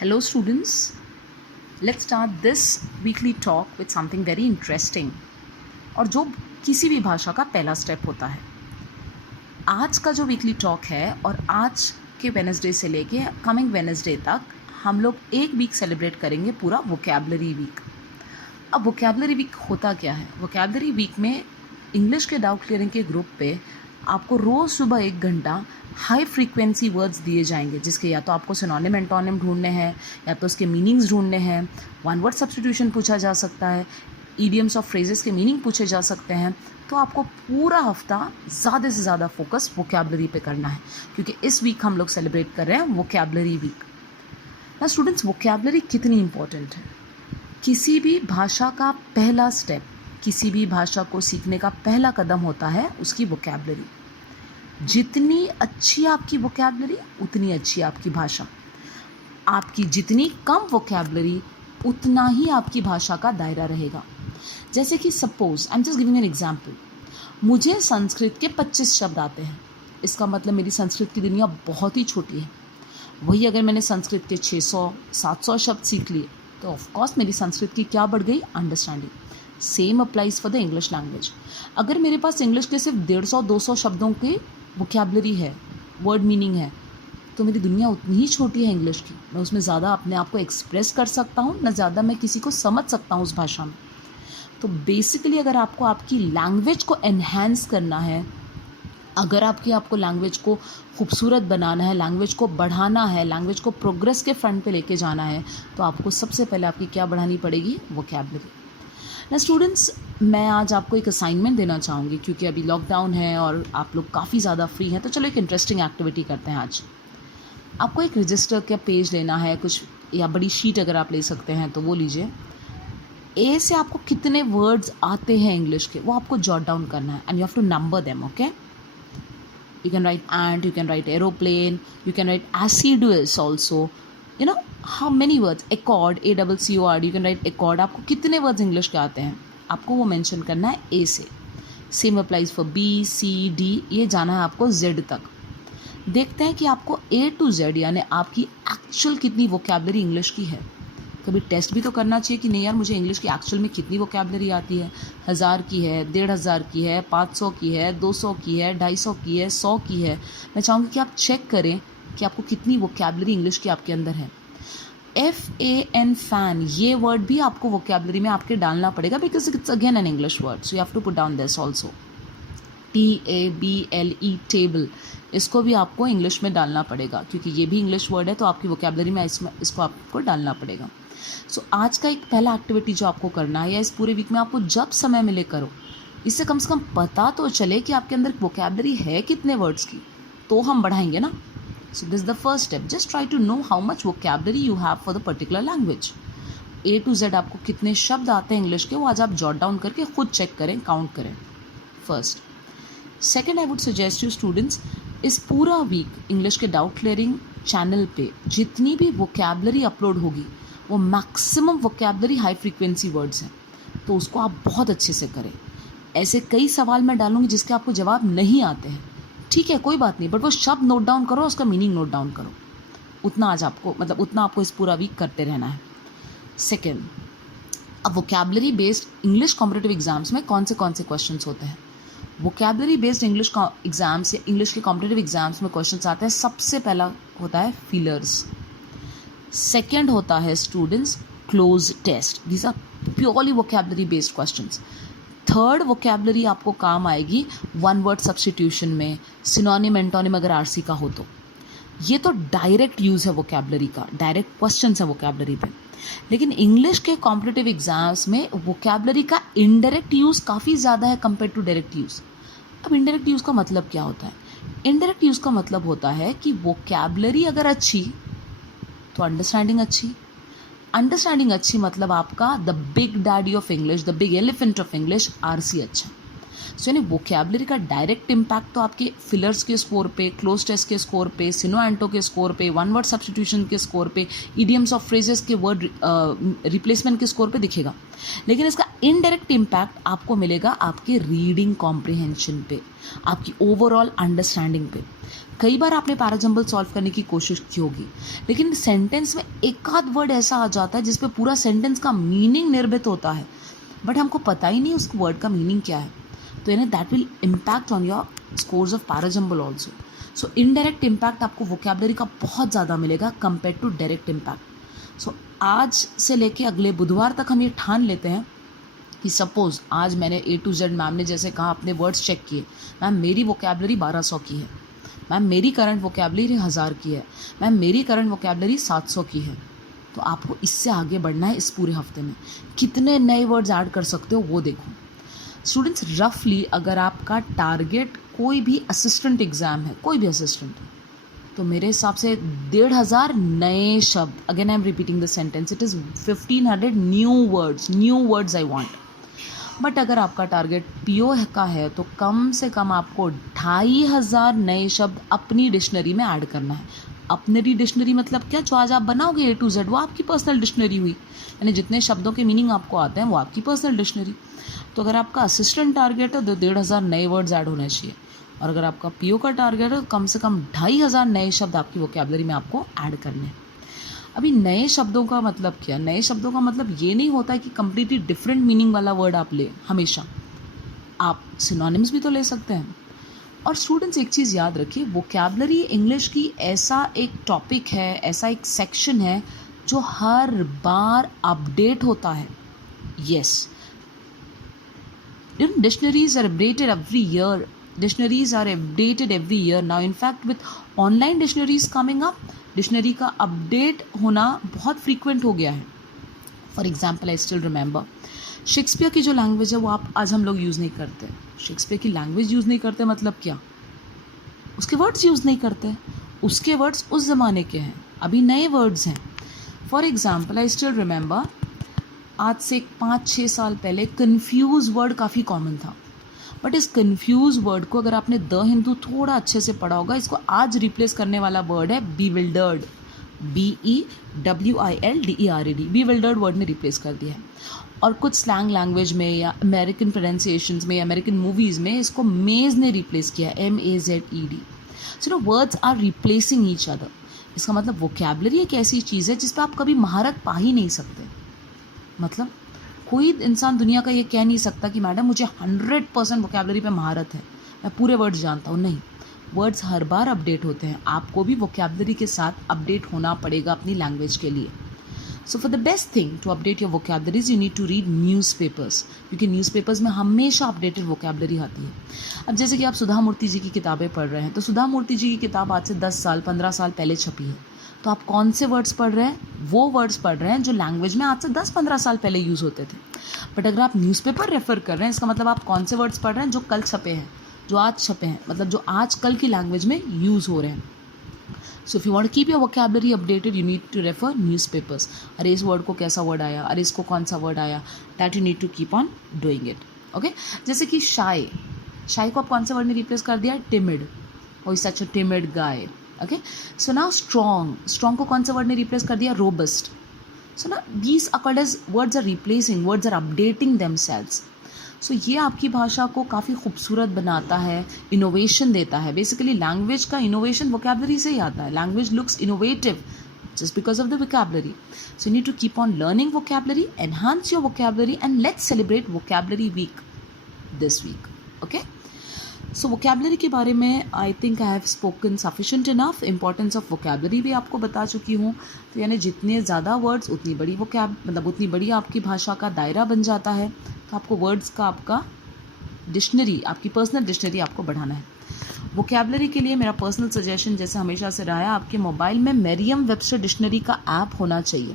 Hello, students. Let's start this weekly talk with something very interesting और जो किसी भी भाषा का पहला स्टेप होता है। आज का जो वीकली टॉक है और आज के वेडनेसडे से लेके कमिंग वेडनेसडे तक हम लोग एक वीक सेलिब्रेट करेंगे, पूरा वोकैबुलरी वीक। अब वोकैबुलरी वीक होता क्या है? वोकैबुलरी वीक में इंग्लिश के डाउट क्लियरिंग के ग्रुप पे आपको रोज़ सुबह 1 घंटा हाई फ्रीक्वेंसी वर्ड्स दिए जाएंगे, जिसके या तो आपको सिनोनिम एंटोनिम ढूंढने हैं या तो उसके मीनिंग्स ढूंढने हैं। वन वर्ड सब्स्टिट्यूशन पूछा जा सकता है, ईडियम्स ऑफ फ्रेजेस के मीनिंग पूछे जा सकते हैं। तो आपको पूरा हफ्ता ज़्यादा से ज़्यादा फोकस वोकैबुलरी पे करना है, क्योंकि इस वीक हम लोग सेलिब्रेट कर रहे हैं वोकैबुलरी वीक। ना स्टूडेंट्स, वोकैबुलरी कितनी इंपॉर्टेंट है? किसी भी भाषा का पहला स्टेप, किसी भी भाषा को सीखने का पहला कदम होता है उसकी वोकैबुलरी। जितनी अच्छी आपकी वोकैबुलरी उतनी अच्छी आपकी भाषा। आपकी जितनी कम वोकैबुलरी उतना ही आपकी भाषा का दायरा रहेगा। जैसे कि suppose I am just giving an example, मुझे संस्कृत के 25 शब्द आते हैं, इसका मतलब मेरी संस्कृत की दुनिया बहुत ही छोटी है। वही अगर मैंने संस्कृत के 600-700 शब्द सीख लिए तो ऑफकोर्स मेरी संस्कृत की क्या बढ़ गई? Understanding. Same applies for the English language. अगर मेरे पास इंग्लिश के सिर्फ 150-200 शब्दों की वोकैबुलरी है, वर्ड मीनिंग है, तो मेरी दुनिया उतनी ही छोटी है इंग्लिश की। मैं उसमें ज़्यादा अपने आप को एक्सप्रेस कर सकता हूँ, ना ज़्यादा मैं किसी को समझ सकता हूँ उस भाषा में। तो बेसिकली अगर आपको आपकी लैंग्वेज को एनहांस करना है, अगर आपको लैंग्वेज को खूबसूरत बनाना है, लैंग्वेज को बढ़ाना है, लैंग्वेज को प्रोग्रेस के फ्रंट पे लेके जाना है, तो आपको सबसे पहले आपकी क्या बढ़ानी पड़ेगी? वोकैबुलरी। ना स्टूडेंट्स, मैं आज आपको एक असाइनमेंट देना चाहूँगी, क्योंकि अभी लॉकडाउन है और आप लोग काफ़ी ज़्यादा फ्री हैं। तो चलो एक इंटरेस्टिंग एक्टिविटी करते हैं आज। आपको एक रजिस्टर का पेज लेना है, कुछ या बड़ी शीट अगर आप ले सकते हैं तो वो लीजिए। ए से आपको कितने वर्ड्स आते हैं इंग्लिश के, वो आपको जॉट डाउन करना है and you have to number them. Okay, you can write ant, you can write aeroplane, you can write assiduous also, you know how many words, accord, ACCORD, you can write accord। आपको कितने words English के आते हैं आपको वो mention करना है A से। Same applies for B, C, D, ये जाना है आपको जेड तक। देखते हैं कि आपको ए टू जेड यानी आपकी एक्चुअल कितनी वोकैबुलरी इंग्लिश की है। कभी टेस्ट भी तो करना चाहिए कि नहीं यार, मुझे इंग्लिश की एक्चुअल में कितनी वोकैबुलरी आती है। 1000 की है, 1500 की है, 500 की है, 200 की है, 250 की है, 100 की है। मैं चाहूँगी कि आप चेक करें कि आपको कितनी वोकैबुलरी इंग्लिश की आपके अंदर है। FAN, फैन, ये वर्ड भी आपको वोकैबुलरी में आपके डालना पड़ेगा, because it's again an English word, so you have to put down this also. TABLE, table, इसको भी आपको इंग्लिश में डालना पड़ेगा, क्योंकि ये भी इंग्लिश वर्ड है, तो आपकी वोकैबुलरी में इसको आपको डालना पड़ेगा। सो आज का एक पहला एक्टिविटी जो आपको करना है, या इस पूरे वीक में आपको जब समय मिले करो, इससे कम से कम पता तो चले कि आपके अंदर वोकैबुलरी है कितने वर्ड्स की, तो हम बढ़ाएंगे ना। So this the first step, just try to know how much vocabulary you have for the particular language. A to Z आपको कितने शब्द आते हैं इंग्लिश के, वो आज आप जॉट डाउन करके खुद चेक करें, काउंट करें। First. Second, I would suggest you students, इस पूरा वीक इंग्लिश के डाउट क्लियरिंग चैनल पे जितनी भी वोकैबुलरी अपलोड होगी वो maximum vocabulary high frequency words हैं, तो उसको आप बहुत अच्छे से करें। ऐसे कई सवाल मैं डालूंगी जिसके आपको जवाब नहीं आते हैं, ठीक है, कोई बात नहीं, बट वो शब्द नोट डाउन करो, उसका मीनिंग नोट डाउन करो। उतना आज आपको उतना आपको इस पूरा वीक करते रहना है। सेकेंड, अब vocabulary based English competitive exams में कौन से क्वेश्चंस होते हैं? वोकैबुलरी बेस्ड इंग्लिश एग्जाम्स या इंग्लिश के कॉम्पिटिटिव एग्जाम्स में क्वेश्चंस आते हैं। सबसे पहला होता है फिलर्स, सेकेंड होता है students cloze test, these are purely vocabulary based questions. Third, vocabulary आपको काम आएगी वन वर्ड सब्स्टिट्यूशन में, सिनोनिम एंटोनिम अगर आरसी का हो तो। ये तो डायरेक्ट यूज़ है वोकैबुलरी का, डायरेक्ट क्वेश्चंस है वोकैबुलरी पे। लेकिन इंग्लिश के कॉम्पिटिटिव एग्जाम्स में वोकैबुलरी का इनडायरेक्ट यूज़ काफ़ी ज़्यादा है कंपेयर टू डायरेक्ट यूज़। अब इनडायरेक्ट यूज़ का मतलब क्या होता है? इनडायरेक्ट यूज़ का मतलब होता है कि वोकैबुलरी अगर अच्छी तो अंडरस्टैंडिंग अच्छी। अंडरस्टैंडिंग अच्छी मतलब आपका the big daddy of English, the big elephant of English, RC अच्छा। सो यानी वोकैबुलरी का डायरेक्ट इम्पैक्ट तो आपके फिलर्स के स्कोर पे, क्लोज टेस्ट के स्कोर पे, सिनो एंटो के स्कोर पे, वन वर्ड सब्स्टिट्यूशन के स्कोर पे, इडियम्स ऑफ फ्रेजेस के वर्ड रिप्लेसमेंट के स्कोर पे दिखेगा। लेकिन इसका इनडायरेक्ट इम्पैक्ट आपको मिलेगा आपके रीडिंग कॉम्प्रिहेंशन पे, आपकी ओवरऑल अंडरस्टैंडिंग पे। कई बार आपने पैराजंबल सॉल्व करने की कोशिश की होगी, लेकिन सेंटेंस में एक आध वर्ड ऐसा आ जाता है जिस पे पूरा सेंटेंस का मीनिंग निर्मित होता है, बट हमको पता ही नहीं उस वर्ड का मीनिंग क्या है। तो यानी that will impact on your scores of parajumble also. So indirect impact आपको वोकेबलरी का बहुत ज़्यादा मिलेगा कंपेयर टू डायरेक्ट इम्पैक्ट। सो आज से लेके अगले बुधवार तक हम ये ठान लेते हैं कि सपोज़ आज मैंने A to Z, मैम ने जैसे कहा अपने वर्ड्स चेक किए, मैम मेरी वोकेबलरी 1200 की है, मैम मेरी करंट वोकेबलरी 1000 की है, मैम मेरी करंट वोकेबलरी 700 की है। तो आपको इससे आगे बढ़ना है। इस पूरे हफ्ते में कितने नए वर्ड्स ऐड कर सकते हो वो देखो। स्टूडेंट्स, रफली अगर आपका टारगेट कोई भी असिस्टेंट एग्ज़ाम है, कोई भी असिस्टेंट, तो मेरे हिसाब से 1500 नए शब्द, again I am repeating the sentence, it is 1500 new words I want. But अगर आपका टारगेट पीओ का है तो कम से कम आपको 2500 नए शब्द अपनी डिक्शनरी में ऐड करना है। अपनी डिक्शनरी मतलब क्या? जो आज आप बनाओगे A to Z, वो आपकी पर्सनल डिक्शनरी हुई, यानी जितने शब्दों के मीनिंग आपको आते हैं वो आपकी पर्सनल डिक्शनरी। तो अगर आपका असिस्टेंट टारगेट है तो 1500 नए वर्ड्स ऐड होने चाहिए, और अगर आपका पीओ का टारगेट है तो कम से कम 2500 नए शब्द आपकी वोकेबलरी में आपको ऐड करने हैं। अभी नए शब्दों का मतलब क्या? नए शब्दों का मतलब ये नहीं होता है कि कंप्लीटली डिफरेंट मीनिंग वाला वर्ड आप ले, हमेशा आप सिनोनिम्स भी तो ले सकते हैं। और स्टूडेंट्स, एक चीज़ याद रखिए, वोकेबलरी इंग्लिश की ऐसा एक टॉपिक है, ऐसा एक सेक्शन है जो हर बार अपडेट होता है। Yes, dictionaries are updated every year. Dictionaries are updated every year now. In fact, with online dictionaries coming up, dictionary का अपडेट होना बहुत फ्रीक्वेंट हो गया है। For example, I still remember, Shakespeare की जो लैंग्वेज है वो आज हम लोग यूज़ नहीं करते। शेक्सपियर की लैंग्वेज यूज़ नहीं करते मतलब क्या? उसके वर्ड्स यूज़ नहीं करते, उसके वर्ड्स उस ज़माने के हैं, अभी नए वर्ड्स हैं। For example, I still remember, आज से 5-6 साल पहले कन्फ्यूज़ वर्ड काफ़ी कॉमन था, बट इस कन्फ्यूज़ वर्ड को अगर आपने द हिंदू थोड़ा अच्छे से पढ़ा होगा, इसको आज रिप्लेस करने वाला वर्ड है बीविल्डर्ड, BEWILDERED। बीविल्डर्ड वर्ड ने रिप्लेस कर दिया है। और कुछ स्लैंग लैंग्वेज में या अमेरिकन प्रोनाउंसिएशंस में या अमेरिकन मूवीज़ में इसको मेज़ ने रिप्लेस किया, MAZED। So no words are replacing each other. इसका मतलब वोकेबलरी एक ऐसी चीज़ है जिस पर आप कभी महारत पा ही नहीं सकते। मतलब कोई इंसान दुनिया का ये कह नहीं सकता कि मैडम मुझे 100% वोकेबलरी पे महारत है, मैं पूरे वर्ड्स जानता हूँ। नहीं, वर्ड्स हर बार अपडेट होते हैं, आपको भी वोकेबलरी के साथ अपडेट होना पड़ेगा अपनी लैंग्वेज के लिए। So for the best thing to update your vocabularies, you need to read newspapers, क्योंकि न्यूज़पेपर्स में हमेशा अपडेटेड वोकेबलरी आती है। अब जैसे कि आप सुधा मूर्ति जी की किताबें पढ़ रहे हैं, तो सुधा मूर्ति जी की किताब आज से 10 साल 15 साल पहले छपी है, तो आप कौन से वर्ड्स पढ़ रहे हैं? वो वर्ड्स पढ़ रहे हैं जो लैंग्वेज में आज से 10-15 साल पहले यूज़ होते थे। बट अगर आप न्यूज़पेपर रेफ़र कर रहे हैं, इसका मतलब आप कौन से वर्ड्स पढ़ रहे हैं? जो कल छपे हैं, जो आज छपे हैं, मतलब जो आज कल की लैंग्वेज में यूज़ हो रहे हैं। So if you want to keep your vocabulary updated, you need to refer newspapers. अरे इस वर्ड को कैसा वर्ड आया, अरे इसको कौन सा वर्ड आया, that you need to keep on doing it. Okay, जैसे कि शाय को आप कौन से वर्ड ने रिप्लेस कर दिया? टिमिड, और is such a timid guy. Okay, so now strong को कौन से वर्ड ने रिप्लेस कर दिया? रोबस्ट। सो ना these are called as words are replacing, words are updating themselves. सो ये आपकी भाषा को काफ़ी खूबसूरत बनाता है, इनोवेशन देता है। बेसिकली लैंग्वेज का इनोवेशन वोकेबलरी से ही आता है। Language looks innovative just because of the vocabulary. So you need to keep on learning vocabulary, enhance your vocabulary, and let's celebrate vocabulary week this week. Okay? So vocabulary के बारे में I think I have spoken sufficient enough. Importance of vocabulary भी आपको बता चुकी हूँ। तो यानी जितने ज़्यादा वर्ड्स उतनी बड़ी मतलब उतनी बड़ी आपकी भाषा का दायरा बन जाता है। तो आपको वर्ड्स का आपका डिक्शनरी, आपकी पर्सनल डिक्शनरी आपको बढ़ाना है। वोकेबलरी के लिए मेरा पर्सनल सजेशन जैसे हमेशा से रहा है, आपके मोबाइल में मेरियम वेबस्टर डिक्शनरी का ऐप होना चाहिए।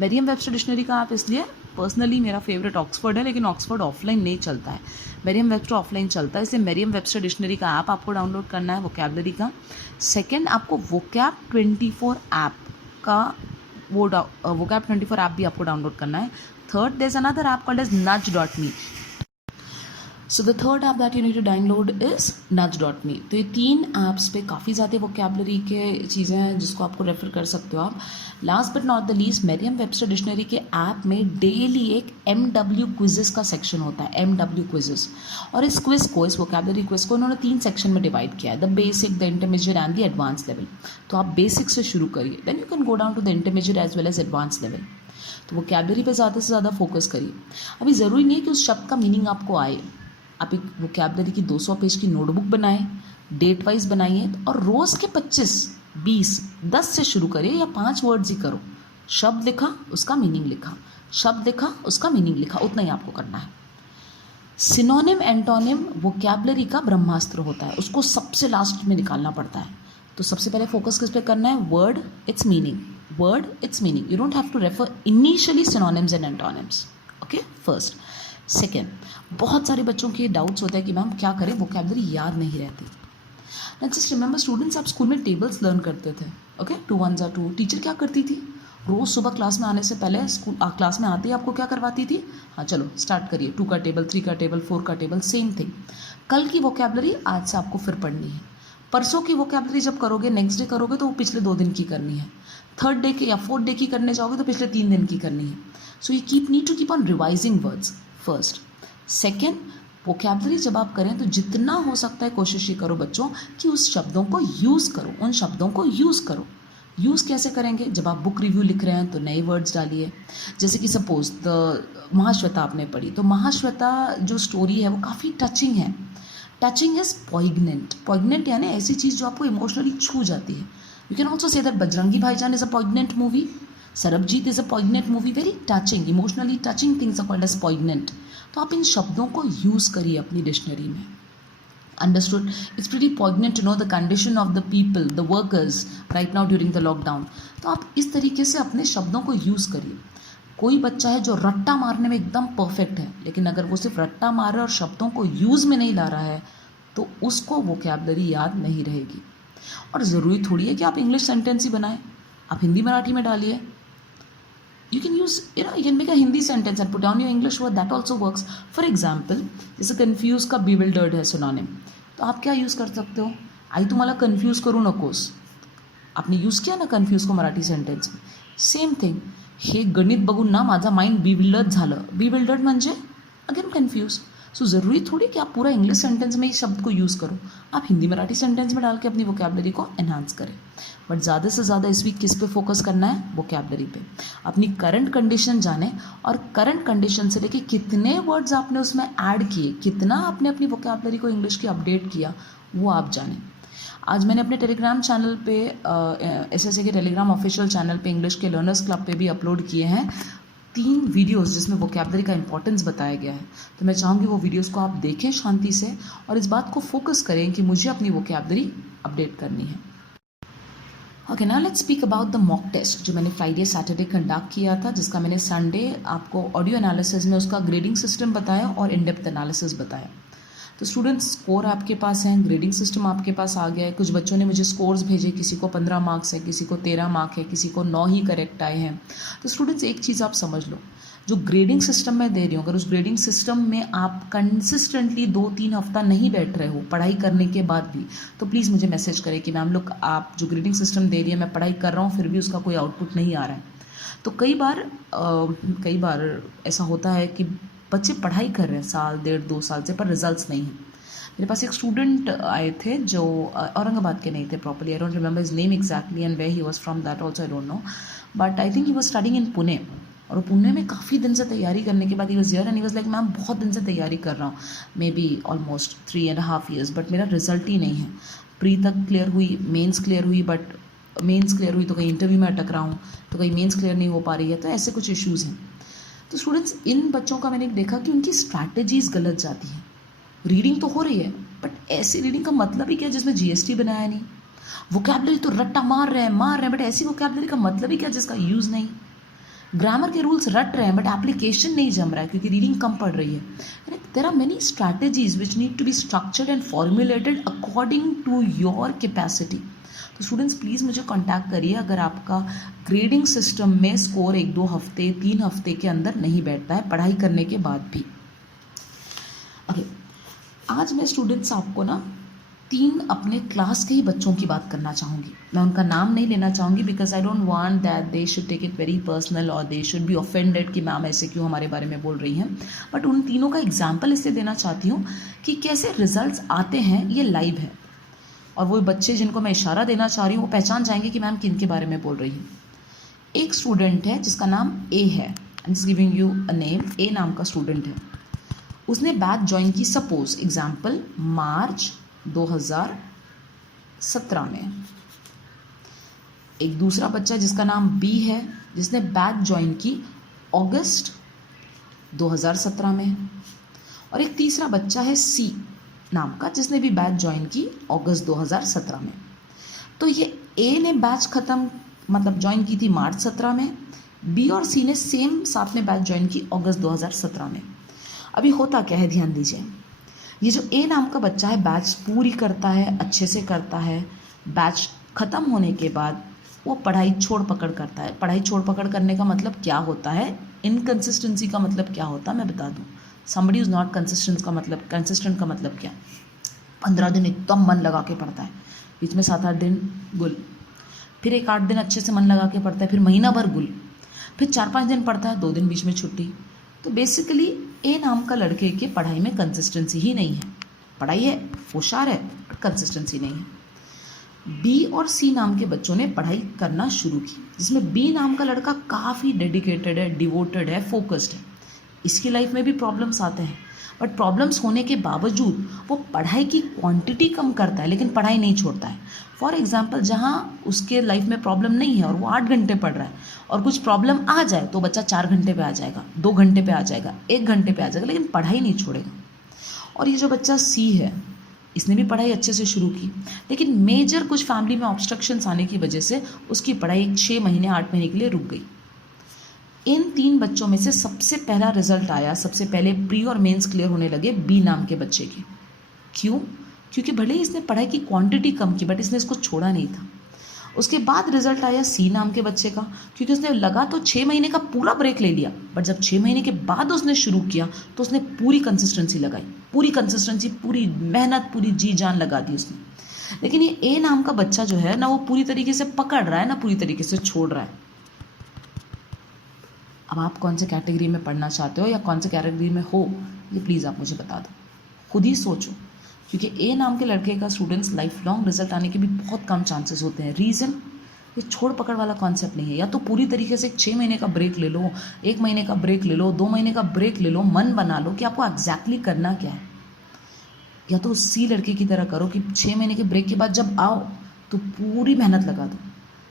मेरियम वेबस्टर डिक्शनरी का ऐप इसलिए, पर्सनली मेरा फेवरेट ऑक्सफोर्ड है, लेकिन ऑक्सफोर्ड ऑफलाइन नहीं चलता है, मेरियम वेबस्टर ऑफलाइन चलता है, इसलिए मेरियम वेबस्टर डिक्शनरी का ऐप आपको डाउनलोड करना है वोकेबलरी का। सेकेंड, आपको वोकैब 24 ऐप का वोकैब 24 ऐप भी आपको डाउनलोड करना है। Third, there is another app called as nudge.me। So the third app that you need to download is nudge.me। तो ये 3 ऐप्स पे काफ़ी ज़्यादा वोकैबलरी के चीज़ें हैं जिसको आपको रेफर कर सकते हो आप। Last but not the least, Merriam Webster dictionary के ऐप में डेली एक MW क्विजेस का सेक्शन होता है, MW क्विजेस। और इस क्विज को, इस वोकैबलरी क्विज को उन्होंने 3 सेक्शन में डिवाइड किया है, the basic, the intermediate and the advance level. तो आप बेसिक से शुरू करिए, then you can go down to the intermediate as well as advance level. तो वोकैबलरी पे ज़्यादा से ज़्यादा फोकस करिए। अभी ज़रूरी नहीं है कि उस शब्द का मीनिंग आपको आए, आप एक वोकैबलरी की 200 पेज की नोटबुक बनाएं, डेट वाइज बनाइए और रोज़ के 25, 20, 10 से शुरू करिए या 5 वर्ड्स ही करो। शब्द लिखा, उसका मीनिंग लिखा, शब्द लिखा, उसका मीनिंग लिखा, उतना ही आपको करना है। सिनोनिम एंटोनिम वोकैबलरी का ब्रह्मास्त्र होता है, उसको सबसे लास्ट में निकालना पड़ता है। तो सबसे पहले फोकस किस पे करना है? Word, its meaning, word, its meaning. You don't have to refer initially synonyms and antonyms, okay, first. Second, बहुत सारे बच्चों के डाउट्स होते हैं कि मैम क्या करें, वोकैबलरी याद नहीं रहती। ना जस्ट रिमेंबर स्टूडेंट्स, आप स्कूल में टेबल्स लर्न करते थे, ओके, 2 1 जा 2। टीचर क्या करती थी? रोज़ सुबह क्लास में आने से पहले क्लास में आते ही आपको क्या करवाती थी? हाँ चलो स्टार्ट करिए, 2 का टेबल, 3 का टेबल, 4 का टेबल, सेम थिंग। कल की वोकैबलरी आज से आपको फिर पढ़नी है। परसों की वोकैबलरी जब करोगे, नेक्स्ट डे करोगे तो वो पिछले 2 दिन की करनी है। थर्ड डे की या फोर्थ डे की करने जाओगे तो पिछले 3 दिन की करनी है। So you need to keep on revising words first. Second, vocabulary जब आप करें तो जितना हो सकता है कोशिश ये करो बच्चों कि उस शब्दों को यूज़ करो, उन शब्दों को यूज़ करो। यूज़ कैसे करेंगे? जब आप बुक रिव्यू लिख रहे हैं तो नए वर्ड्स डालिए। जैसे कि सपोज द महाश्वेता आपने पढ़ी, तो महाश्वेता जो स्टोरी है वो काफ़ी टचिंग है। टचिंग इज पॉइग्नेंट, पॉइग्नेंट यानी ऐसी चीज़ जो आपको इमोशनली छू जाती है। You can also say that Bajrangi Bhaijaan is a poignant movie, Sarabjit is a poignant movie, very touching, emotionally touching things are called as poignant. तो आप इन शब्दों को यूज़ करिए अपनी डिक्शनरी में। Understood? It's pretty poignant to know the condition of the people, the workers right now during the lockdown. तो आप इस तरीके से अपने शब्दों को यूज़ करिए। कोई बच्चा है जो रट्टा मारने में एकदम परफेक्ट है, लेकिन अगर वो सिर्फ रट्टा मार रहा है और शब्दों को यूज़ में नहीं ला रहा है तो उसको वोकैबलरी याद नहीं रहेगी। और ज़रूरी थोड़ी है कि आप इंग्लिश सेंटेंस ही बनाएं, आप हिंदी मराठी में डालिए। You can use, you can make a Hindi sentence and put down your English word, that also works. For example, जैसे confused का bewildered है synonym, तो आप क्या यूज़ कर सकते हो? आई तुम्हाला कन्फ्यूज करू नकोस, आपने यूज़ किया ना कन्फ्यूज को मराठी सेंटेन्स में. सेम थिंग, हे गणित बघून ना माझा माइंड बिविल्डर्ड झालं. बिविल्डर्ड म्हणजे अगेन कन्फ्यूज. सो ज़रूरी थोड़ी कि आप पूरा इंग्लिश सेंटेंस में ही शब्द को यूज़ करो, आप हिंदी मराठी सेंटेंस में डाल के अपनी वोकैबलरी को एनहांस करें. बट ज़्यादा से ज़्यादा इस वीक किस पे फोकस करना है? वोकैबलरी पे. अपनी करंट कंडीशन जाने और करंट कंडीशन से लेके कितने वर्ड्स आपने उसमें ऐड किए, कितना आपने अपनी वोकैबलरी को इंग्लिश की अपडेट किया, वो आप जानें. आज मैंने अपने टेलीग्राम चैनल पे एसएसए के टेलीग्राम ऑफिशियल चैनल पे इंग्लिश के लर्नर्स क्लब पे भी अपलोड किए हैं 3 वीडियोस जिसमें वोकैबलरी का इंपॉर्टेंस बताया गया है. तो मैं चाहूँगी वो वीडियोस को आप देखें शांति से और इस बात को फोकस करें कि मुझे अपनी वोकैबलरी अपडेट करनी है. Okay, now let's speak about the mock test जो मैंने फ्राइडे सैटरडे कंडक्ट किया था, जिसका मैंने संडे आपको ऑडियो एनालिसिस में उसका ग्रेडिंग सिस्टम बताया और इन डेप्थ एनालिसिस बताया. तो स्टूडेंट्स, स्कोर आपके पास है, ग्रेडिंग सिस्टम आपके पास आ गया है. कुछ बच्चों ने मुझे स्कोर्स भेजे, किसी को 15 मार्क्स है, किसी को 13 मार्क है, किसी को 9 ही करेक्ट आए हैं. तो स्टूडेंट्स, एक चीज़ आप समझ लो, जो ग्रेडिंग सिस्टम मैं दे रही हूँ, अगर उस ग्रेडिंग सिस्टम में आप कंसिस्टेंटली 2-3 हफ्ता नहीं बैठ रहे हो पढ़ाई करने के बाद भी, तो प्लीज़ मुझे मैसेज करें कि मैम लोग आप जो ग्रेडिंग सिस्टम दे रही है मैं पढ़ाई कर रहा हूँ फिर भी उसका कोई आउटपुट नहीं आ रहा है. तो कई बार ऐसा होता है कि बच्चे पढ़ाई कर रहे हैं 1.5-1.5-2 साल से, पर रिजल्ट्स नहीं हैं. मेरे पास एक स्टूडेंट आए थे जो औरंगाबाद के नहीं थे properly, I don't remember his name exactly and where he was from, that also I don't know, but I think he was studying in Pune. और पुणे में काफ़ी दिन से तैयारी करने के बाद he was here and he was like ma'am बहुत दिन से तैयारी कर रहा हूँ, may be almost 3.5 years, but मेरा रिजल्ट ही नहीं है. प्री तक क्लियर हुई, मेंस क्लियर हुई, बट मेंस क्लियर हुई तो कहीं इंटरव्यू में अटक रहा हूँ, तो कहीं मेंस क्लियर नहीं हो पा रही है. तो ऐसे कुछ इश्यूज़ हैं. तो स्टूडेंट्स, इन बच्चों का मैंने देखा कि उनकी स्ट्रैटेजीज गलत जाती हैं. रीडिंग तो हो रही है, बट ऐसी रीडिंग का मतलब ही क्या जिसमें जीएसटी बनाया नहीं. वोकैबलरी तो रट्टा मार रहे हैं, बट ऐसी वोकैबलरी का मतलब ही क्या जिसका यूज़ नहीं. ग्रामर के रूल्स रट रहे हैं बट एप्लीकेशन नहीं जम रहा है क्योंकि रीडिंग कम पढ़ रही है. There are many strategies which need to be structured and formulated according to your capacity. तो स्टूडेंट्स, प्लीज़ मुझे कांटेक्ट करिए अगर आपका ग्रेडिंग सिस्टम में स्कोर 1-2 हफ्ते 3 हफ्ते के अंदर नहीं बैठता है पढ़ाई करने के बाद भी. ओके, आज मैं स्टूडेंट्स आपको ना 3 अपने क्लास के ही बच्चों की बात करना चाहूँगी। मैं उनका नाम नहीं लेना चाहूँगी because I don't want that they should take it very personal और दे शुड बी ऑफेंडेड कि मैम ऐसे क्यों हमारे बारे में बोल रही हैं। बट उन तीनों का एग्जाम्पल इसलिए देना चाहती हूँ कि कैसे रिजल्ट्स आते हैं, ये लाइव है। और वो बच्चे जिनको मैं इशारा देना चाह रही हूँ वो पहचान जाएंगे कि मैम किन के बारे में बोल रही हूँ। एक स्टूडेंट है जिसका नाम ए है, I am just giving you a name, A नाम का स्टूडेंट है। उसने बैच ज्वाइन की, सपोज एग्जाम्पल, मार्च 2017 में। एक दूसरा बच्चा जिसका नाम बी है जिसने बैच ज्वाइन की अगस्त 2017 में। और एक तीसरा बच्चा है सी नाम का जिसने भी बैच ज्वाइन की अगस्त 2017 में। तो ये ए ने बैच ख़त्म मतलब ज्वाइन की थी मार्च 17 में, बी और सी ने सेम साथ में बैच ज्वाइन की अगस्त 2017 में। अभी होता क्या है, ध्यान दीजिए। ये जो ए नाम का बच्चा है बैच पूरी करता है, अच्छे से करता है। बैच ख़त्म होने के बाद वो पढ़ाई छोड़ पकड़ करता है। पढ़ाई छोड़ पकड़ करने का मतलब क्या होता है, इनकन्सिस्टेंसी का मतलब क्या होता है मैं बता दूँ। समबडी इज़ नॉट कंसिस्टेंट का मतलब, कंसिस्टेंट का मतलब क्या, 15 दिन एकदम मन लगा के पढ़ता है, बीच में 7-8 दिन गुल, फिर एक 8 दिन अच्छे से मन लगा के पढ़ता है, फिर महीना भर गुल, फिर 4-5 दिन पढ़ता है, 2 दिन बीच में छुट्टी। तो बेसिकली ए नाम का लड़के की पढ़ाई में कंसिस्टेंसी ही नहीं है। पढ़ाई है, होशियार है, बट कंसिस्टेंसी नहीं है। बी और सी नाम के बच्चों ने पढ़ाई करना शुरू की, जिसमें बी नाम का लड़का काफ़ी डेडिकेटेड है, डिवोटेड है, फोकस्ड है। इसकी लाइफ में भी प्रॉब्लम्स आते हैं, बट प्रॉब्लम्स होने के बावजूद वो पढ़ाई की क्वांटिटी कम करता है लेकिन पढ़ाई नहीं छोड़ता है। फॉर एग्जांपल, जहाँ उसके लाइफ में प्रॉब्लम नहीं है और वो 8 घंटे पढ़ रहा है और कुछ प्रॉब्लम आ जाए तो बच्चा 4 घंटे पे आ जाएगा, 2 घंटे पे आ जाएगा, 1 घंटे पे आ जाएगा, लेकिन पढ़ाई नहीं छोड़ेगा। और ये जो बच्चा सी है, इसने भी पढ़ाई अच्छे से शुरू की, लेकिन मेजर कुछ फैमिली में ऑब्स्ट्रक्शंस आने की वजह से उसकी पढ़ाई 6 महीने 8 महीने के लिए रुक गई। इन 3 बच्चों में से सबसे पहला रिजल्ट आया, सबसे पहले प्री और मेंस क्लियर होने लगे बी नाम के बच्चे के। क्यों? क्योंकि भले ही इसने पढ़ाई की क्वांटिटी कम की बट इसने इसको छोड़ा नहीं था। उसके बाद रिजल्ट आया सी नाम के बच्चे का, क्योंकि उसने लगा तो 6 महीने का पूरा ब्रेक ले लिया, बट जब 6 महीने के बाद उसने शुरू किया तो उसने पूरी कंसिस्टेंसी लगाई, पूरी कंसिस्टेंसी, पूरी मेहनत, पूरी जी जान लगा दी उसने। लेकिन ये ए नाम का बच्चा जो है ना, वो पूरी तरीके से पकड़ रहा है ना पूरी तरीके से छोड़ रहा है। अब आप कौन से कैटेगरी में पढ़ना चाहते हो या कौन से कैटेगरी में हो, ये प्लीज़ आप मुझे बता दो, खुद ही सोचो। क्योंकि ए नाम के लड़के का स्टूडेंट्स लाइफ लॉन्ग रिजल्ट आने के भी बहुत कम चांसेस होते हैं। रीज़न, ये छोड़ पकड़ वाला कॉन्सेप्ट नहीं है। या तो पूरी तरीके से 6 महीने का ब्रेक ले लो, 1 महीने का ब्रेक ले लो, 2 महीने का ब्रेक ले लो, मन बना लो कि आपको एग्जैक्टली करना क्या है। या तो सी लड़के की तरह करो कि 6 महीने के ब्रेक के बाद जब आओ तो पूरी मेहनत लगा दो।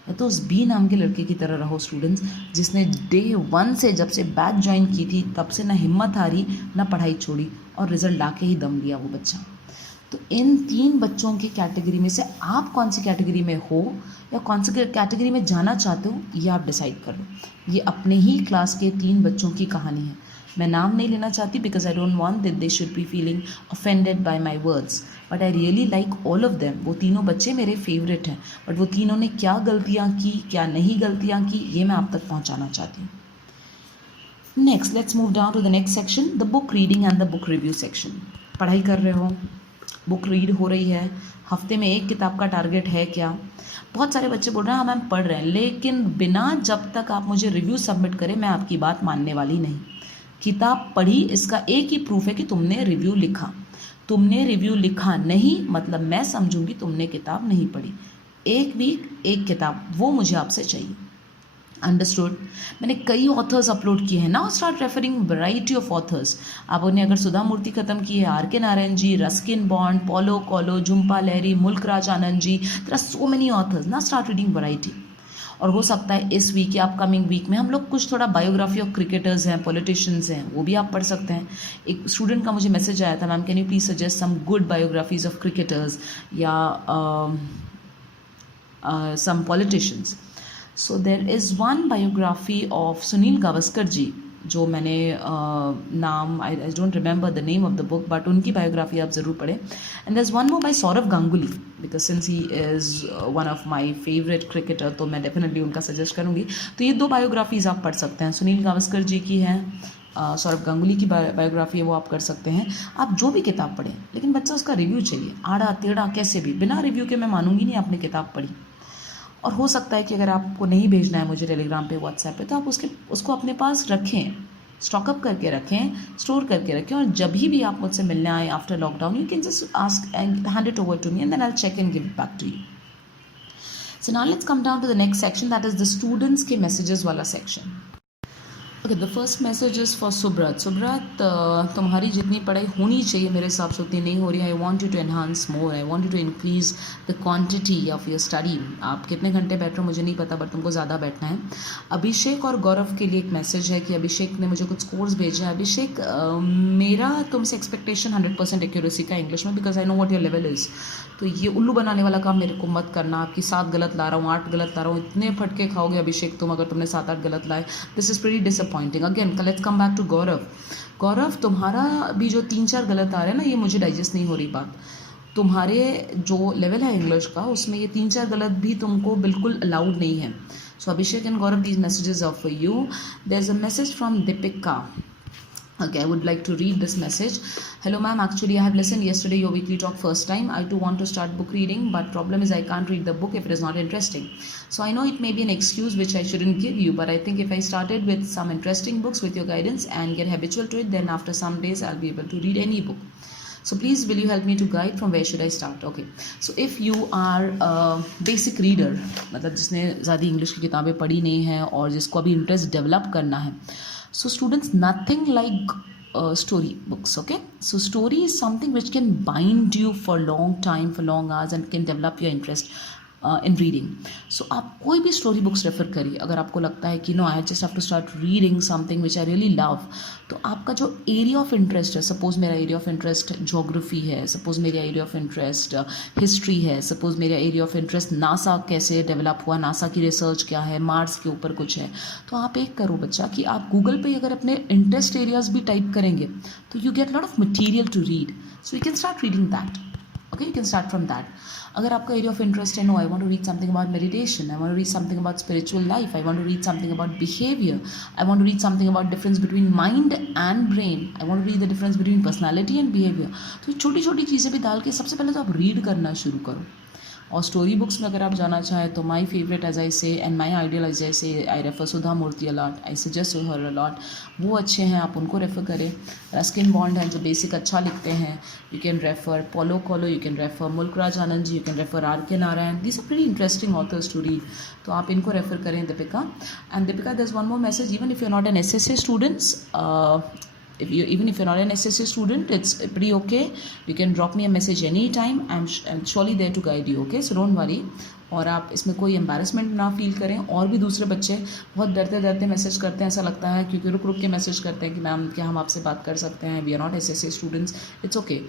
या तो उस बी नाम के लड़के की तरह रहो स्टूडेंट्स, जिसने डे 1 से, जब से बैच ज्वाइन की थी तब से ना हिम्मत हारी ना पढ़ाई छोड़ी और रिजल्ट ला के ही दम लिया वो बच्चा। तो इन 3 बच्चों की कैटेगरी में से आप कौन सी कैटेगरी में हो या कौन सी कैटेगरी में जाना चाहते हो, ये आप डिसाइड कर लो। ये अपने ही क्लास के 3 बच्चों की कहानी है। मैं नाम नहीं लेना चाहती because I don't want that they should be feeling offended by my words, but I really like all of them. वो तीनों बच्चे मेरे फेवरेट हैं, बट वो तीनों ने क्या गलतियाँ की, क्या नहीं गलतियाँ की, ये मैं आप तक पहुँचाना चाहती हूँ। Next, let's move down to the next section, the book reading and the book review section. पढ़ाई कर रहे हो, बुक रीड हो रही है, हफ्ते में 1 किताब का टारगेट है क्या? बहुत सारे बच्चे बोल रहे हैं हाँ मैम पढ़ रहे हैं, लेकिन बिना जब तक आप मुझे रिव्यू सबमिट करें मैं आपकी बात मानने वाली नहीं। किताब पढ़ी इसका एक ही प्रूफ है कि तुमने रिव्यू लिखा। तुमने रिव्यू लिखा नहीं मतलब मैं समझूंगी तुमने किताब नहीं पढ़ी। 1 वीक 1 किताब, वो मुझे आपसे चाहिए। अंडरस्टूड? मैंने कई ऑथर्स अपलोड किए हैं ना, start referring variety of authors. आप उन्हें अगर सुधा मूर्ति ख़त्म की है, R K. Narayan ji, Ruskin Bond, Paulo Coelho, Jhumpa Lahiri, Mulk Raj Anand ji, there are so many authors ना, स्टार्ट रीडिंग वैरायटी। और हो सकता है इस वीक या अपकमिंग वीक में हम लोग कुछ थोड़ा बायोग्राफी ऑफ क्रिकेटर्स हैं, पॉलिटिशियंस हैं, वो भी आप पढ़ सकते हैं। एक स्टूडेंट का मुझे मैसेज आया था, ma'am can you please suggest some good biographies of cricketers या some politicians. So there is one biography of Sunil Gavaskar ji, जो मैंने नाम I don't remember the name of the book, but उनकी बायोग्राफी आप ज़रूर पढ़ें। And there is one more by Sourav Ganguly, because since he is one of my favourite cricketer, तो मैं definitely उनका सजेस्ट करूँगी। तो ये 2 बायोग्राफीज़ आप पढ़ सकते हैं, सुनील गावस्कर जी की हैं सौरभ गांगुली की बायोग्राफी है वो आप कर सकते हैं। आप जो भी किताब पढ़ें, लेकिन बच्चा उसका रिव्यू चाहिए, आड़ा टेढ़ा कैसे भी, बिना रिव्यू के मैं मानूंगी नहीं आपने किताब पढ़ी। और हो सकता है कि अगर आपको नहीं भेजना है मुझे टेलीग्राम पे, व्हाट्सएप पे, तो आप उसको अपने पास रखें, स्टॉकअप करके रखें, स्टोर करके रखें, और जब भी आप मुझसे मिलने आए after lockdown, you can just ask and hand it over to me and then I will check and give it back to you. So now let's come down to the next section, that is the students के messages वाला section. Okay, the first message is for Subrat. Subrat, तुम्हारी जितनी पढ़ाई होनी चाहिए मेरे हिसाब से उतनी नहीं हो रही है। I want you to enhance more, I want you to increase the quantity of your study. आप कितने घंटे बैठ रहे हो मुझे नहीं पता, बट तुमको ज़्यादा बैठना है। अभिषेक और गौरव के लिए एक मैसेज है कि अभिषेक ने मुझे कुछ स्कोर्स भेजे हैं। अभिषेक, मेरा तुमसे एक्सपेक्टेशन 100% एक्यूरेसी का इंग्लिश में, because I know what your level is. तो ये उल्लू बनाने वाला काम मेरे को मत करना, आपकी 7 गलत ला रहा हूँ, 8 गलत ला रहा हूँ, इतने फटके खाओगे अभिषेक तुम अगर तुमने 7-8 गलत लाए। This is pretty disappointing. Again let's come back to Gaurav. Gaurav, तुम्हारा भी जो 3-4 गलत आ रहे हैं ना, ये मुझे डाइजेस्ट नहीं हो रही बात। तुम्हारे जो लेवल है इंग्लिश का, उसमें ये 3-4 गलत भी तुमको बिल्कुल अलाउड नहीं है। So Abhishek and Gaurav, these messages are for you. There is a message from Deepika. Okay, I would like to read this message. Hello ma'am, actually I have listened yesterday your weekly talk first time. I too want to start book reading, but problem is I can't read the book if it is not interesting. So I know it may be an excuse which I shouldn't give you, but I think if I started with some interesting books with your guidance and get habitual to it, then after some days I'll be able to read any book. So please will you help me to guide from where should I start? Okay, so if you are a basic reader, मतलब जिसने ज़्यादा English की किताबें पढ़ी नहीं है और जिसको अभी इंटरेस्ट डेवलप करना है, so students, nothing like story books. Okay, so story is something which can bind you for long time, for long hours, and can develop your interest in reading. So आप कोई भी story books refer करिए अगर आपको लगता है कि no I just have to start reading something which I really love. तो आपका जो एरिया ऑफ इंटरेस्ट है, सपोज मेरा एरिया ऑफ इंटरेस्ट ज्योग्राफी है, सपोज मेरा एरिया ऑफ इंटरेस्ट हिस्ट्री है, सपोज मेरा एरिया ऑफ इंटरेस्ट नासा कैसे डेवलप हुआ, नासा की रिसर्च क्या है, मार्स के ऊपर कुछ है, तो आप एक करो बच्चा कि आप गूगल पे अगर अपने इंटरेस्ट एरियाज भी टाइप करेंगे तो you get lot of material to read. So you can start reading that. Okay, you can start from that. अगर आपका एरिया ऑफ इंटरेस्ट है, no I want to read something about meditation, I want to read something about spiritual life, I want to read something about behaviour, I want to read something about difference between mind and brain, I want to read the difference between personality and behaviour. तो छोटी छोटी चीज़ें भी डाल के सबसे पहले तो आप रीड करना शुरू करो. और स्टोरी बुक्स में अगर आप जाना चाहें तो my favourite as I say and my ideal as I say, I refer Sudha Murthy a lot, I suggest her a lot. वो अच्छे हैं, आप उनको रेफ़र करें. रस्किन बॉन्ड हैं जो बेसिक अच्छा लिखते हैं, you can refer Paulo Coelho, you can refer Mulkraj Anand ji, you can refer R K Narayan. These are pretty interesting authors to read. तो आप इनको रेफर करें. Deepika and Deepika, there is one more message. Even if you are not an SSC students, even if you're not an SSC student, it's pretty okay. You can drop me a message anytime. I'm surely there to guide you. Okay, so don't worry. और आप इसमें कोई embarrassment ना feel करें. और भी दूसरे बच्चे बहुत डरते डरते मैसेज करते हैं, ऐसा लगता है, क्योंकि रुक रुक के मैसेज करते हैं कि मैम क्या हम आपसे बात कर सकते हैं, we are not SSC students. It's okay.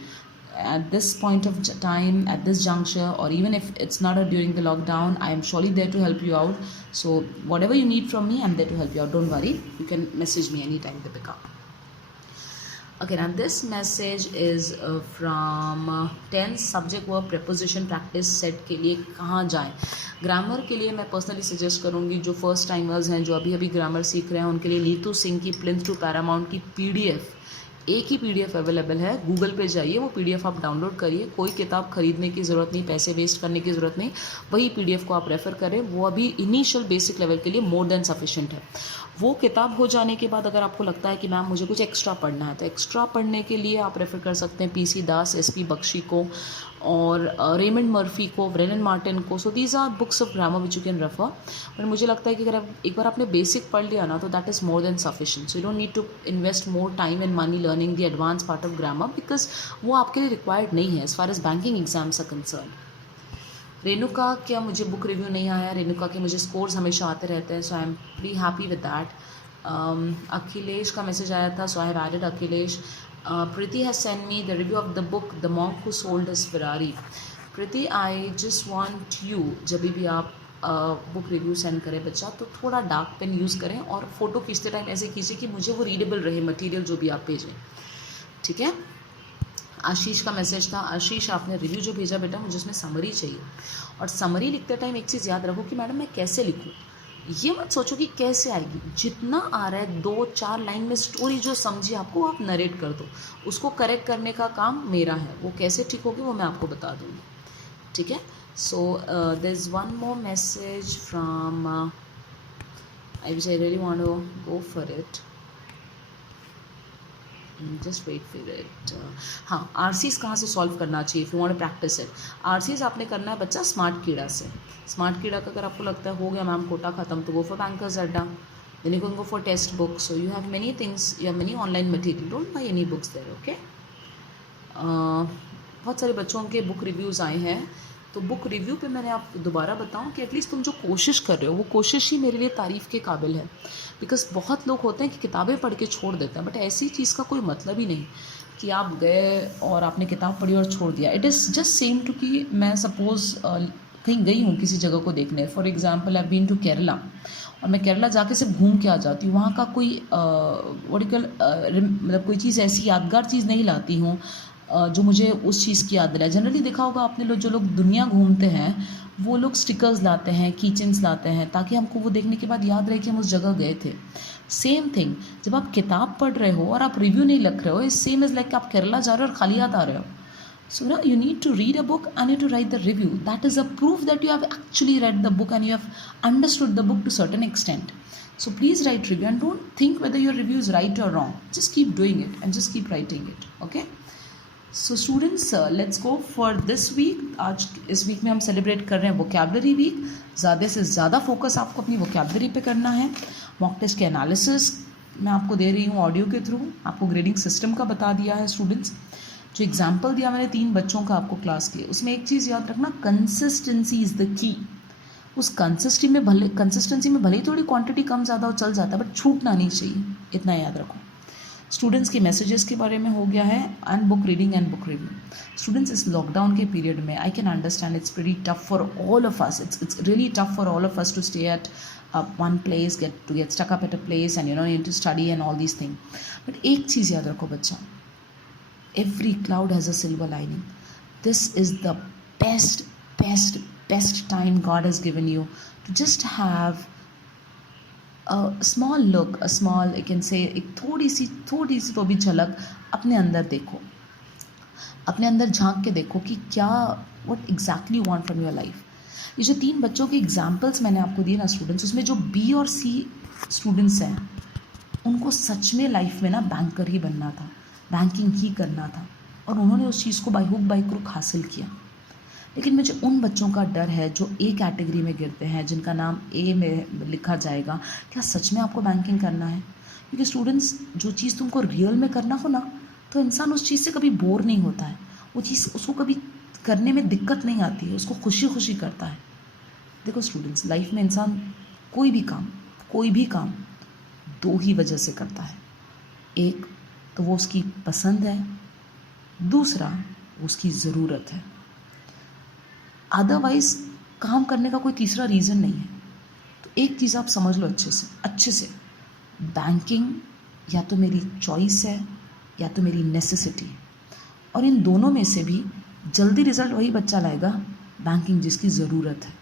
At this point of time, at this juncture, or even if it's not during the lockdown, I am surely there to help you out. So whatever you need from me, I'm there to help you out. Don't worry. You can message me anytime, Deepika. Okay, now this message is from 10th subject verb preposition practice set के लिए कहाँ जाएं. Grammar के लिए मैं personally suggest करूँगी जो first timers हैं, जो अभी अभी ग्रामर सीख रहे हैं, उनके लिए नीतू सिंह की प्लिंथ टू पैरामाउंट की PDF, एक ही PDF अवेलेबल है. गूगल पे जाइए, वो PDF आप डाउनलोड करिए. कोई किताब खरीदने की ज़रूरत नहीं, पैसे वेस्ट करने की ज़रूरत नहीं. वही PDF को आप रेफ़र करें. वो अभी इनिशियल बेसिक लेवल के लिए मोर देन सफिशेंट है. वो किताब हो जाने के बाद अगर आपको लगता है कि मैम मुझे कुछ एक्स्ट्रा पढ़ना है, तो एक्स्ट्रा पढ़ने के लिए आप रेफ़र कर सकते हैं PC दास, SP बख्शी को, और रेमंड मर्फी को, ब्रेनन मार्टिन को. So these are books of grammar which you can refer. पर मुझे लगता है कि अगर आप एक बार आपने बेसिक पढ़ लिया ना, तो that is more than sufficient. So you don't need to invest more time and money learning the advance part of grammar, because वो आपके लिए रिक्वायर्ड नहीं है as far as banking exams are concern. Renuka, क्या मुझे बुक रिव्यू नहीं आया? रेणुका के मुझे स्कोर्स हमेशा आते रहते हैं, so I am pretty happy with that. Akhilesh का मैसेज आया था, so I have added Akhilesh. Priti has sent me the review of the book The Monk Who Sold His Ferrari. Priti, I just want you, जब भी आप book review send करें बच्चा, तो थोड़ा डार्क पेन यूज़ करें और फ़ोटो खींचते टाइम ऐसे खींचे कि मुझे वो रीडेबल रहे मटेरियल जो भी आप भेजें. ठीक है. आशीष का मैसेज था. आशीष, आपने रिव्यू जो भेजा बेटा, मुझे उसमें समरी चाहिए. और समरी लिखते टाइम एक चीज़ याद रखो कि मैडम मैं कैसे लिखूँ. ये मत सोचो कि कैसे आएगी, जितना आ रहा है 2-4 लाइन में स्टोरी जो समझी आपको आप नरेट कर दो, उसको करेक्ट करने का काम मेरा है, वो कैसे ठीक होगी वो मैं आपको बता दूँगी, ठीक है। So there is one more message from I which I really want to go for it, just wait for it. हाँ, आरसीज कहाँ से सॉल्व करना चाहिए if you want to practise it. RCs आपने करना है बच्चा स्मार्ट कीड़ा से। स्मार्ट कीड़ा का अगर आपको लगता है हो गया मैम कोटा खत्म, तो गो फॉर बैंकर्स अड्डा, then you can go for test books. So you have many things, you have many online material, don't buy any books there, okay? बहुत सारे बच्चों के बुक रिव्यूज़ आए हैं, तो बुक रिव्यू पे मैंने आपको दोबारा बताऊं कि एटलीस्ट तुम जो कोशिश कर रहे हो वो कोशिश ही मेरे लिए तारीफ़ के काबिल है। बिकॉज बहुत लोग होते हैं कि किताबें पढ़ के छोड़ देते हैं, बट ऐसी चीज़ का कोई मतलब ही नहीं कि आप गए और आपने किताब पढ़ी और छोड़ दिया। It is just same to कि मैं सपोज़ कहीं गई हूँ किसी जगह को देखने, for example I been to Kerala, और मैं केरला जाके सिर्फ घूम के आ जाती हूँ, वहाँ का कोई वर्टिकल मतलब कोई चीज़ ऐसी यादगार चीज़ नहीं लाती हूँ जो मुझे उस चीज़ की याद दिलाए। जनरली देखा होगा आपने, लोग जो लोग दुनिया घूमते हैं वो लोग स्टिकर्स लाते हैं, कीचेन्स लाते हैं, ताकि हमको वो देखने के बाद याद रहे कि हम उस जगह गए थे। सेम थिंग जब आप किताब पढ़ रहे हो और आप रिव्यू नहीं लिख रहे हो, इस सेम इज़ लाइक आप केरला जा रहे हो और खाली याद आ रहे हो। So now you need to read a book and you need to write the review. That is a proof that you have actually read the book and you have understood the book to a certain extent. So please write review and don't think whether your review is right or wrong. Just keep doing it and just keep writing it. Okay? So students, let's go for this week. आज इस week में हम celebrate कर रहे हैं vocabulary week. ज़्यादा से ज़्यादा फोकस आपको अपनी वोकैबलरी पे करना है। मॉक टेस्ट के एनालिसिस मैं आपको दे रही हूँ ऑडियो के थ्रू, आपको ग्रेडिंग सिस्टम का बता दिया है स्टूडेंट्स। जो एग्जाम्पल दिया मैंने 3 बच्चों का आपको क्लास के, उसमें एक चीज़ याद रखना, कंसिस्टेंसी इज़ द की। उस कंसिस्टेंसी में भले ही थोड़ी क्वांटिटी कम ज़्यादा हो चल जाता है, बट छूटना नहीं चाहिए, इतना याद रखो। स्टूडेंट्स के मैसेजेस के बारे में हो गया है, and book reading and book review. Students इस लॉकडाउन के पीरियड में I can understand it's very tough for all of us, it's really tough for all of us to stay at one place, get stuck up at a place and you need to study and all these things. But एक चीज़ याद रखो बच्चा, every cloud has a silver lining. This is the best time God has given you to just have a small look, a small, I can say, एक थोड़ी सी तो भी झलक अपने अंदर देखो, अपने अंदर झांक के देखो कि क्या, what exactly you want from your life. ये जो 3 बच्चों के एग्जाम्पल्स मैंने आपको दिए ना स्टूडेंट्स, उसमें जो बी और सी स्टूडेंट्स हैं उनको सच में लाइफ में ना बैंकर ही बनना था, बैंकिंग ही करना था, और उन्होंने उस चीज़ को बाई हुक बाई क्रुक हासिल किया। लेकिन मुझे उन बच्चों का डर है जो ए कैटेगरी में गिरते हैं, जिनका नाम ए में लिखा जाएगा, क्या सच में आपको बैंकिंग करना है? क्योंकि स्टूडेंट्स, जो चीज़ तुमको रियल में करना हो ना, तो इंसान उस चीज़ से कभी बोर नहीं होता है, वो चीज़ उसको कभी करने में दिक्कत नहीं आती है, उसको खुशी खुशी करता है। देखो स्टूडेंट्स, लाइफ में इंसान कोई भी काम 2 ही वजह से करता है। एक तो वो उसकी पसंद है, दूसरा उसकी ज़रूरत है। अदरवाइज़ काम करने का कोई तीसरा रीज़न नहीं है। तो एक चीज़ आप समझ लो अच्छे से, बैंकिंग या तो मेरी चॉइस है या तो मेरी नेसेसिटी है, और इन दोनों में से भी जल्दी रिज़ल्ट वही बच्चा लाएगा बैंकिंग जिसकी ज़रूरत है।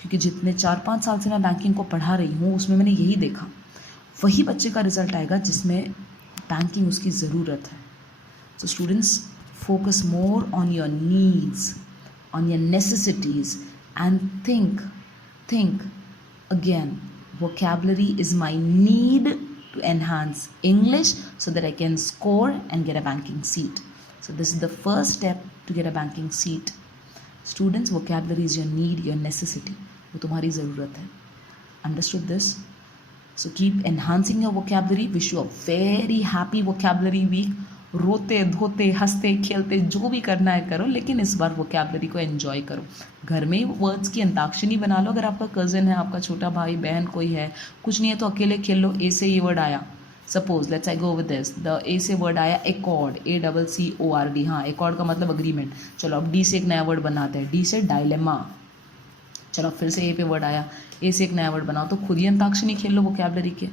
क्योंकि जितने 4-5 साल से मैं बैंकिंग को पढ़ा रही हूँ, उसमें मैंने यही देखा, वही बच्चे का रिज़ल्ट आएगा जिसमें बैंकिंग उसकी ज़रूरत है। So students, focus more on your needs, on your necessities, and think again, vocabulary is my need to enhance English so that I can score and get a banking seat. So this is the first step to get a banking seat. Students, vocabulary is your need, your necessity. वो तुम्हारी ज़रूरत है. Understood this? So keep enhancing your vocabulary. Wish you a very happy vocabulary week. रोते धोते हंसते खेलते जो भी करना है करो, लेकिन इस बार वोकैबलरी को एंजॉय करो। घर में ही वर्ड्स की अंताक्षरी बना लो। अगर आपका कज़न है, आपका छोटा भाई बहन कोई है, कुछ नहीं है तो अकेले खेल लो। ए से ये वर्ड आया, suppose let's I go with this, the ए से वर्ड आया एकॉर्ड, ACCORD। हाँ, एकॉर्ड का मतलब अग्रीमेंट। चलो अब डी से एक नया वर्ड बनाते हैं, डी से डायलेमा। चलो फिर से ए पे वर्ड आया, ए से एक नया वर्ड बनाओ। तो खुद ही अंताक्षरी खेल लो वोकैबलरी के।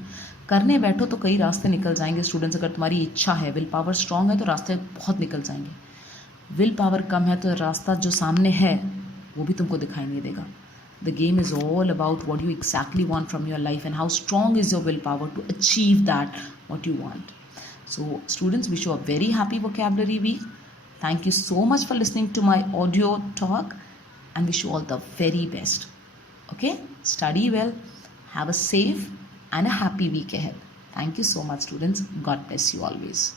करने बैठो तो कई रास्ते निकल जाएंगे स्टूडेंट्स। अगर तुम्हारी इच्छा है, विल पावर स्ट्रांग है तो रास्ते बहुत निकल जाएंगे। विल पावर कम है तो रास्ता जो सामने है वो भी तुमको दिखाई नहीं देगा। The game is all about what you exactly want from your life and how strong is your willpower to achieve that what you want. So students, wish you a very happy vocabulary week. Thank you so much for listening to my audio talk and wish you all the very best. Okay, study well, have a safe and a happy week ahead. Thank you so much, students. God bless you always.